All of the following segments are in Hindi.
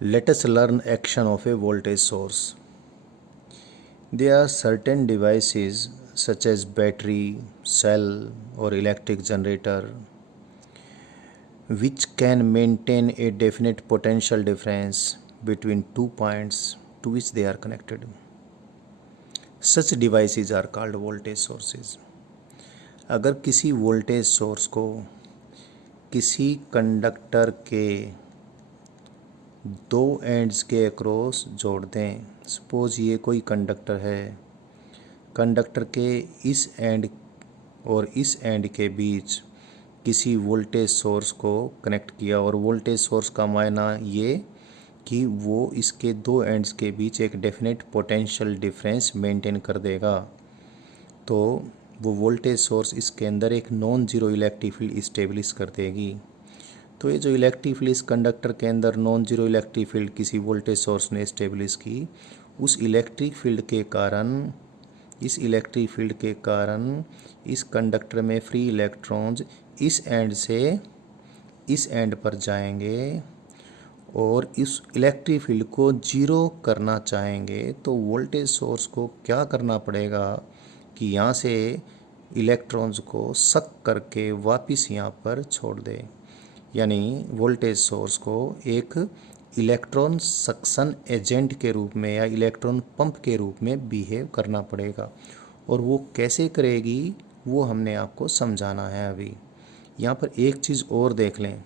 Let us learn action of a voltage source. There are certain devices such as battery, cell or electric generator which can maintain a definite potential difference between 2 points to which they are connected. Such devices are called voltage sources. अगर किसी वोल्टेज सोर्स को किसी कंडक्टर के दो एंड्स के अक्रॉस जोड़ दें, सपोज ये कोई कंडक्टर है, कंडक्टर के इस एंड और इस एंड के बीच किसी वोल्टेज सोर्स को कनेक्ट किया, और वोल्टेज सोर्स का मायना ये कि वो इसके दो एंड्स के बीच एक डेफिनेट पोटेंशियल डिफरेंस मेंटेन कर देगा, तो वो वोल्टेज सोर्स इसके अंदर एक non zero electric field establish कर देगी। तो ये जो इलेक्ट्रिक फील्ड इस कंडक्टर के अंदर नॉन जीरो इलेक्ट्रिक फील्ड किसी वोल्टेज सोर्स ने इस्टेब्लिश की, उस इलेक्ट्रिक फील्ड के कारण इस कंडक्टर में फ्री इलेक्ट्रॉन्स इस एंड से इस एंड पर जाएंगे और इस इलेक्ट्रिक फील्ड को जीरो करना चाहेंगे। तो वोल्टेज सोर्स को क्या करना पड़ेगा कि यहाँ से इलेक्ट्रॉन्स को सक करके वापस यहाँ पर छोड़ दे, यानी वोल्टेज सोर्स को एक इलेक्ट्रॉन सक्शन एजेंट के रूप में या इलेक्ट्रॉन पंप के रूप में बिहेव करना पड़ेगा। और वो कैसे करेगी वो हमने आपको समझाना है। अभी यहाँ पर एक चीज़ और देख लें,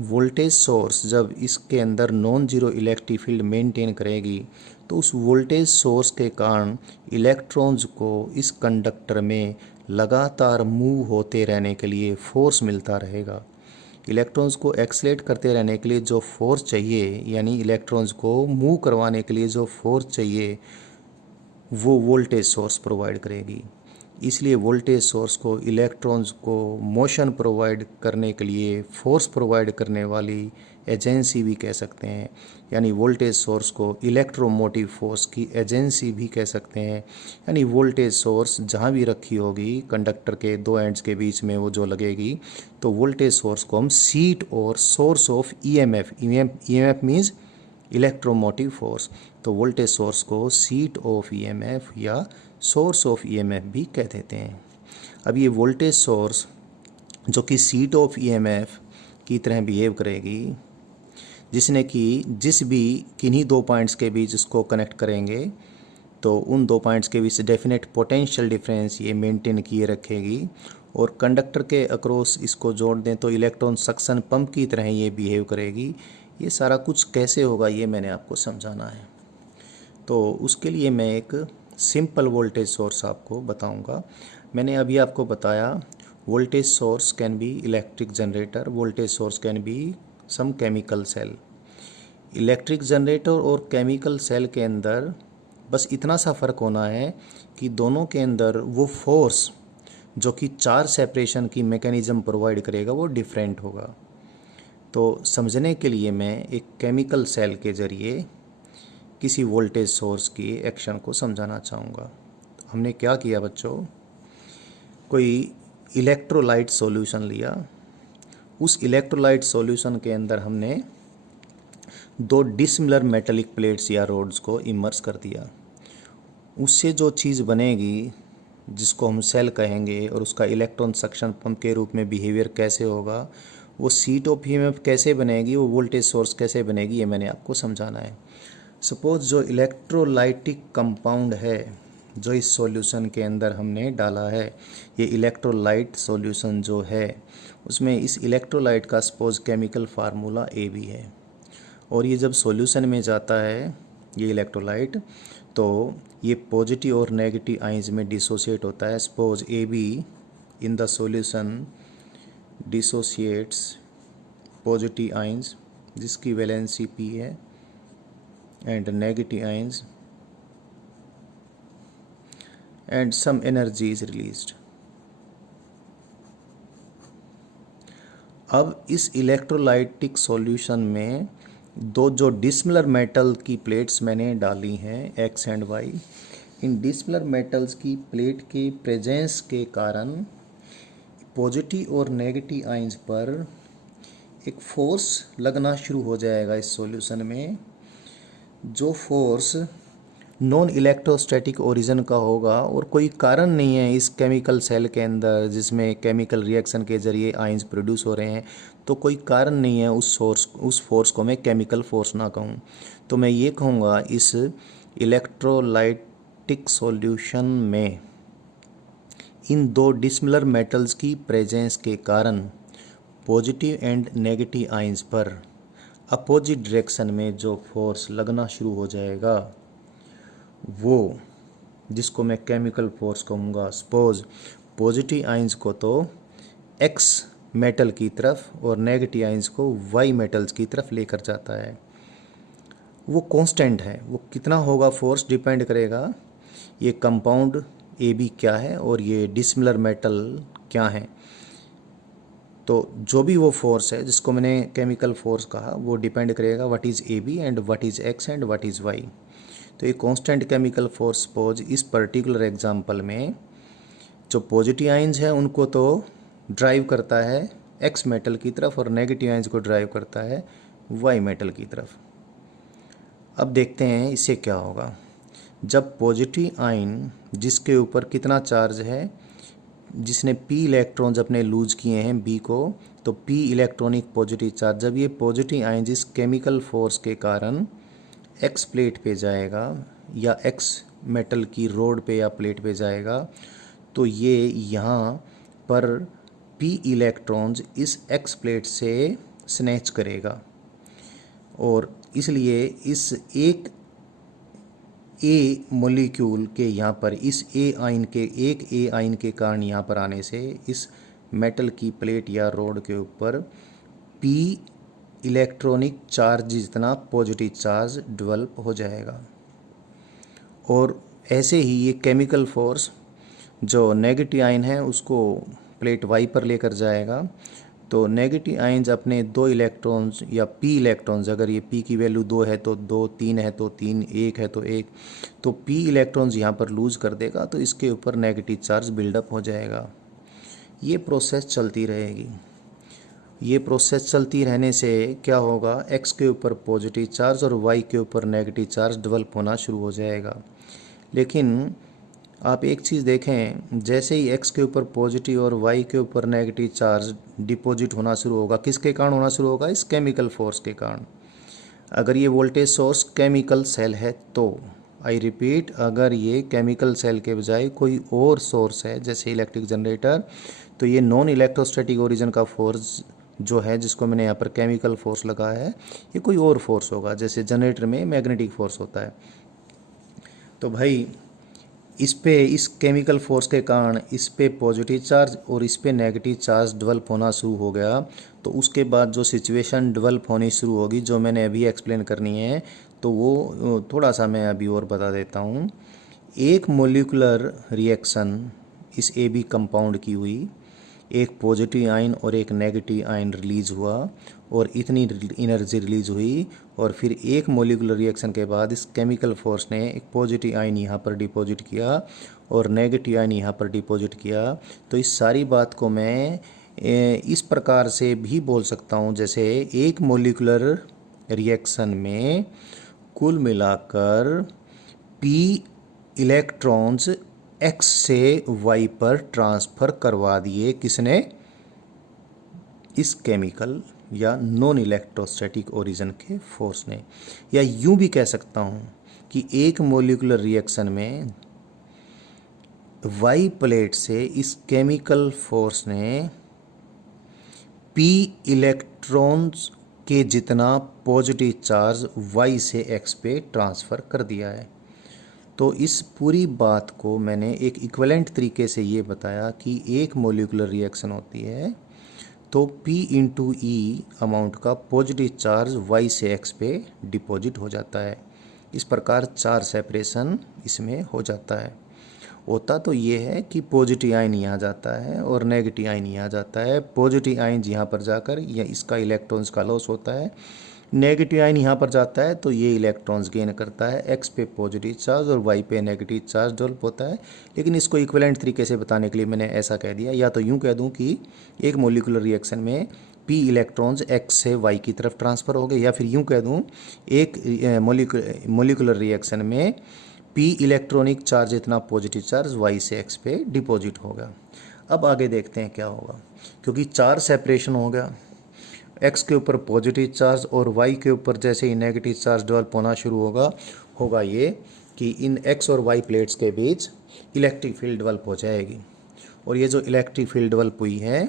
वोल्टेज सोर्स जब इसके अंदर non zero electric field maintain करेगी तो उस वोल्टेज सोर्स के कारण इलेक्ट्रॉन्स को इस कंडक्टर में लगातार मूव होते रहने के लिए फोर्स मिलता रहेगा। इलेक्ट्रॉन्स को एक्सलेट करते रहने के लिए जो फोर्स चाहिए, यानी इलेक्ट्रॉन्स को मूव करवाने के लिए जो फोर्स चाहिए, वो वोल्टेज सोर्स प्रोवाइड करेगी। इसलिए वोल्टेज सोर्स को इलेक्ट्रॉन्स को मोशन प्रोवाइड करने के लिए फोर्स प्रोवाइड करने वाली एजेंसी भी कह सकते हैं, यानी वोल्टेज सोर्स को इलेक्ट्रोमोटिव फोर्स की एजेंसी भी कह सकते हैं। यानी वोल्टेज सोर्स जहाँ भी रखी होगी कंडक्टर के दो एंड्स के बीच में वो जो लगेगी, तो वोल्टेज सोर्स को हम सीट और source of EMF means electromotive force, तो वोल्टेज सोर्स को सीट ऑफ ईएमएफ या सोर्स ऑफ ईएमएफ भी कह देते हैं। अब ये वोल्टेज सोर्स जो कि सीट ऑफ ईएमएफ की तरह बिहेव करेगी, जिसने कि जिस भी किन्हीं दो पॉइंट्स के बीच इसको कनेक्ट करेंगे तो उन दो पॉइंट्स के बीच डेफिनेट पोटेंशियल डिफरेंस ये मेंटेन किए रखेगी, और कंडक्टर के अक्रॉस इसको जोड़ दें तो इलेक्ट्रॉन सक्शन पंप की तरह ये बिहेव करेगी। ये सारा कुछ कैसे होगा ये मैंने आपको समझाना है। तो उसके लिए मैं एक सिंपल वोल्टेज सोर्स आपको बताऊंगा। मैंने अभी आपको बताया voltage source can be electric generator, voltage source can be some chemical cell. Electric generator और केमिकल सेल के अंदर बस इतना सा फ़र्क होना है कि दोनों के अंदर वो फोर्स जो कि चार्ज सेपरेशन की मैकेनिज़्म प्रोवाइड करेगा वो डिफरेंट होगा। तो समझने के लिए मैं एक केमिकल सेल के ज़रिए किसी वोल्टेज सोर्स की एक्शन को समझाना चाहूँगा। हमने क्या किया बच्चों, कोई इलेक्ट्रोलाइट सॉल्यूशन लिया, उस इलेक्ट्रोलाइट सॉल्यूशन के अंदर हमने दो डिसिमिलर मेटेलिक प्लेट्स या रोड्स को इमर्स कर दिया। उससे जो चीज़ बनेगी जिसको हम सेल कहेंगे, और उसका इलेक्ट्रॉन सक्शन पंप के रूप में बिहेवियर कैसे होगा, वो सीट ऑफ ईएमएफ कैसे बनेगी, वो वोल्टेज सोर्स कैसे बनेगी, ये मैंने आपको समझाना है। सपोज जो इलेक्ट्रोलाइटिक कंपाउंड है जो इस सॉल्यूशन के अंदर हमने डाला है, ये इलेक्ट्रोलाइट सॉल्यूशन जो है उसमें इस इलेक्ट्रोलाइट का सपोज केमिकल फार्मूला AB है, और ये जब सॉल्यूशन में जाता है ये इलेक्ट्रोलाइट, तो ये पॉजिटिव और नेगेटिव आइंस में डिसोसिएट होता है। Suppose AB in the solution dissociates positive ions जिसकी वैलेंसी P है and negative ions and some energy is released। अब इस इलेक्ट्रोलाइटिक सॉल्यूशन में दो जो डिसिमिलर मेटल की प्लेट्स मैंने डाली हैं X and Y, in dissimilar metals की प्लेट के प्रेजेंस के कारण पॉजिटिव और नेगेटिव आइंस पर एक फोर्स लगना शुरू हो जाएगा इस सॉल्यूशन में, जो फोर्स नॉन इलेक्ट्रोस्टैटिक ओरिजिन का होगा और कोई कारण नहीं है इस केमिकल सेल के अंदर जिसमें केमिकल रिएक्शन के जरिए आयंस प्रोड्यूस हो रहे हैं, तो कोई कारण नहीं है उस फोर्स को मैं केमिकल फोर्स ना कहूँ। तो मैं ये कहूँगा इस इलेक्ट्रोलाइटिक सॉल्यूशन में इन दो डिसिमिलर मेटल्स की प्रेजेंस के कारण पॉजिटिव एंड नेगेटिव आयंस पर अपोजिट डायरेक्शन में जो फोर्स लगना शुरू हो जाएगा वो, जिसको मैं केमिकल फोर्स कहूँगा, सपोज पॉजिटिव आयंस को तो एक्स मेटल की तरफ और नेगेटिव आयंस को वाई मेटल्स की तरफ लेकर जाता है। वो कांस्टेंट है, वो कितना होगा फोर्स डिपेंड करेगा ये कंपाउंड ए बी क्या है और ये डिसिमिलर मेटल क्या है। तो जो भी वो फोर्स है जिसको मैंने केमिकल फोर्स कहा वो डिपेंड करेगा what is A B and what is X and what is Y. तो ये कांस्टेंट केमिकल फोर्स सपोज इस पर्टिकुलर एग्जांपल में जो पॉजिटिव आयंस है उनको तो ड्राइव करता है एक्स मेटल की तरफ और नेगेटिव आयंस को ड्राइव करता है वाई मेटल की तरफ। अब देखते हैं इससे क्या होगा। जब पॉजिटिव आयन जिसके ऊपर कितना चार्ज है, जिसने पी इलेक्ट्रॉन्स अपने लूज किए हैं बी को, तो पी इलेक्ट्रॉनिक पॉजिटिव चार्ज, जब ये पॉजिटिव आयन जिस केमिकल फोर्स के कारण एक्स प्लेट पे जाएगा या एक्स मेटल की रोड पे या प्लेट पे जाएगा, तो ये यहाँ पर पी इलेक्ट्रॉन्स इस एक्स प्लेट से स्नैच करेगा और इसलिए इस एक ए मॉलिक्यूल के यहाँ पर इस ए आयन के कारण यहाँ पर आने से इस मेटल की प्लेट या रोड के ऊपर पी इलेक्ट्रॉनिक चार्ज जितना पॉजिटिव चार्ज डेवलप हो जाएगा। और ऐसे ही ये केमिकल फोर्स जो नेगेटिव आयन है उसको प्लेट वाई पर लेकर जाएगा, तो नेगेटिव आयन्स अपने दो इलेक्ट्रॉन्स या पी इलेक्ट्रॉन्स, अगर ये पी की वैल्यू 2 है तो 2, 3 है तो 3, 1 है तो 1, तो पी इलेक्ट्रॉन्स यहाँ पर लूज कर देगा तो इसके ऊपर नेगेटिव चार्ज बिल्डअप हो जाएगा। ये प्रोसेस चलती रहेगी। ये प्रोसेस चलती रहने से क्या होगा, एक्स के ऊपर पॉजिटिव चार्ज और वाई के ऊपर नेगेटिव चार्ज डेवलप होना शुरू हो जाएगा। लेकिन आप एक चीज़ देखें, जैसे ही एक्स के ऊपर पॉजिटिव और वाई के ऊपर नेगेटिव चार्ज डिपॉजिट होना शुरू होगा, किसके कारण होना शुरू होगा, इस केमिकल फोर्स के कारण। अगर ये वोल्टेज सोर्स केमिकल सेल है तो, आई रिपीट, अगर ये केमिकल सेल के बजाय कोई और सोर्स है जैसे इलेक्ट्रिक जनरेटर, तो ये नॉन इलेक्ट्रोस्टैटिक ओरिजिन का फोर्स जो है जिसको मैंने यहाँ पर केमिकल फोर्स लगा है, ये कोई और फोर्स होगा, जैसे जनरेटर में मैग्नेटिक फोर्स होता है। तो भाई इस केमिकल फोर्स के कारण इस पे पॉजिटिव चार्ज और इस पे नेगेटिव चार्ज डेवलप होना शुरू हो गया, तो उसके बाद जो सिचुएशन डेवलप होनी शुरू होगी जो मैंने अभी एक्सप्लेन करनी है, तो वो थोड़ा सा मैं अभी और बता देता हूँ। एक मोलिकुलर रिएक्शन इस ए बी कंपाउंड की हुई, एक पॉजिटिव आयन और एक नेगेटिव आयन रिलीज हुआ और इतनी एनर्जी रिलीज हुई, और फिर एक मोलिकुलर रिएक्शन के बाद इस केमिकल फोर्स ने एक पॉजिटिव आयन यहाँ पर डिपॉजिट किया और नेगेटिव आयन यहाँ पर डिपॉजिट किया। तो इस सारी बात को मैं इस प्रकार से भी बोल सकता हूँ, जैसे एक मोलिकुलर रिएक्शन में कुल मिलाकर पी इलेक्ट्रॉन्स एक्स से वाई पर ट्रांसफ़र करवा दिए, किसने, इस केमिकल या नॉन इलेक्ट्रोस्टैटिक ओरिजिन के फोर्स ने। या यूं भी कह सकता हूं कि एक मोलिकुलर रिएक्शन में वाई प्लेट से इस केमिकल फोर्स ने पी इलेक्ट्रॉन्स के जितना पॉजिटिव चार्ज वाई से एक्स पे ट्रांसफ़र कर दिया है। तो इस पूरी बात को मैंने एक इक्विवेलेंट तरीके से ये बताया कि एक मोलिकुलर रिएक्शन होती है तो P इंटू ई अमाउंट का पॉजिटिव चार्ज Y से X पे डिपॉजिट हो जाता है। इस प्रकार चार्ज सेपरेशन इसमें हो जाता है। होता तो ये है कि पॉजिटिव आयन यहाँ जाता है और नेगेटिव आयन यहाँ जाता है। पॉजिटिव आयन यहाँ पर जाकर या इसका इलेक्ट्रॉन्स का लॉस होता है, नेगेटिव आयन यहाँ पर जाता है तो ये इलेक्ट्रॉन्स गेन करता है, एक्स पे पॉजिटिव चार्ज और वाई पे नेगेटिव चार्ज डेवलप होता है। लेकिन इसको इक्विवेलेंट तरीके से बताने के लिए मैंने ऐसा कह दिया, या तो यूँ कह दूँ कि एक मोलिकुलर रिएक्शन में P इलेक्ट्रॉन्स X से Y की तरफ ट्रांसफ़र हो गए, या फिर यूं कह दूं एक मोलिकुलर रिएक्शन में P इलेक्ट्रॉनिक चार्ज इतना पॉजिटिव चार्ज Y से X पे डिपॉजिट होगा। अब आगे देखते हैं क्या होगा, क्योंकि चार्ज सेपरेशन हो गया, X के ऊपर पॉजिटिव चार्ज और Y के ऊपर जैसे ही नेगेटिव चार्ज डेवलप होना शुरू होगा ये कि इन X और Y प्लेट्स के बीच इलेक्ट्रिक फील्ड डेवलप हो जाएगी। और ये जो इलेक्ट्रिक फील्ड डेवलप हुई है,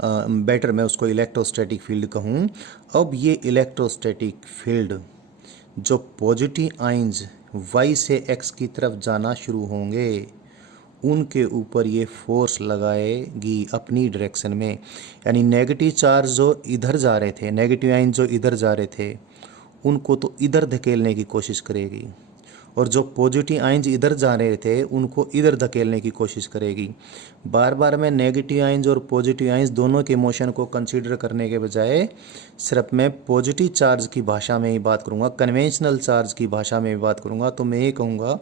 बेटर मैं उसको इलेक्ट्रोस्टैटिक फील्ड कहूँ। अब ये इलेक्ट्रोस्टैटिक फील्ड जो पॉजिटिव आइंस Y से X की तरफ जाना शुरू होंगे उनके ऊपर ये फोर्स लगाएगी अपनी डायरेक्शन में, यानी नेगेटिव चार्ज जो इधर जा रहे थे, नेगेटिव आइन जो इधर जा रहे थे उनको तो इधर धकेलने की कोशिश करेगी, और जो पॉजिटिव आइंस इधर जा रहे थे उनको इधर धकेलने की कोशिश करेगी। बार बार मैं नेगेटिव आइंस और पॉजिटिव आइंस दोनों के मोशन को कंसीडर करने के बजाय सिर्फ मैं पॉजिटिव चार्ज की भाषा में ही बात करूँगा, कन्वेंशनल चार्ज की भाषा में भी बात करूँगा। तो मैं ये कहूँगा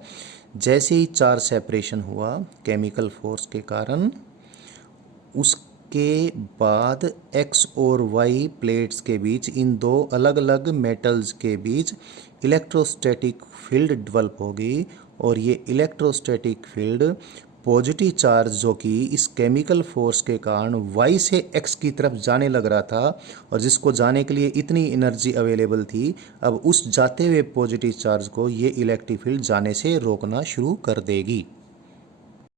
जैसे ही चार्ज सेपरेशन हुआ केमिकल फोर्स के कारण, उसके बाद X और Y प्लेट्स के बीच, इन दो अलग अलग मेटल्स के बीच इलेक्ट्रोस्टैटिक फील्ड डेवलप होगी। और ये इलेक्ट्रोस्टैटिक फील्ड पॉजिटिव चार्ज जो कि इस केमिकल फोर्स के कारण Y से X की तरफ जाने लग रहा था और जिसको जाने के लिए इतनी एनर्जी अवेलेबल थी, अब उस जाते हुए पॉजिटिव चार्ज को ये इलेक्ट्रिक फील्ड जाने से रोकना शुरू कर देगी।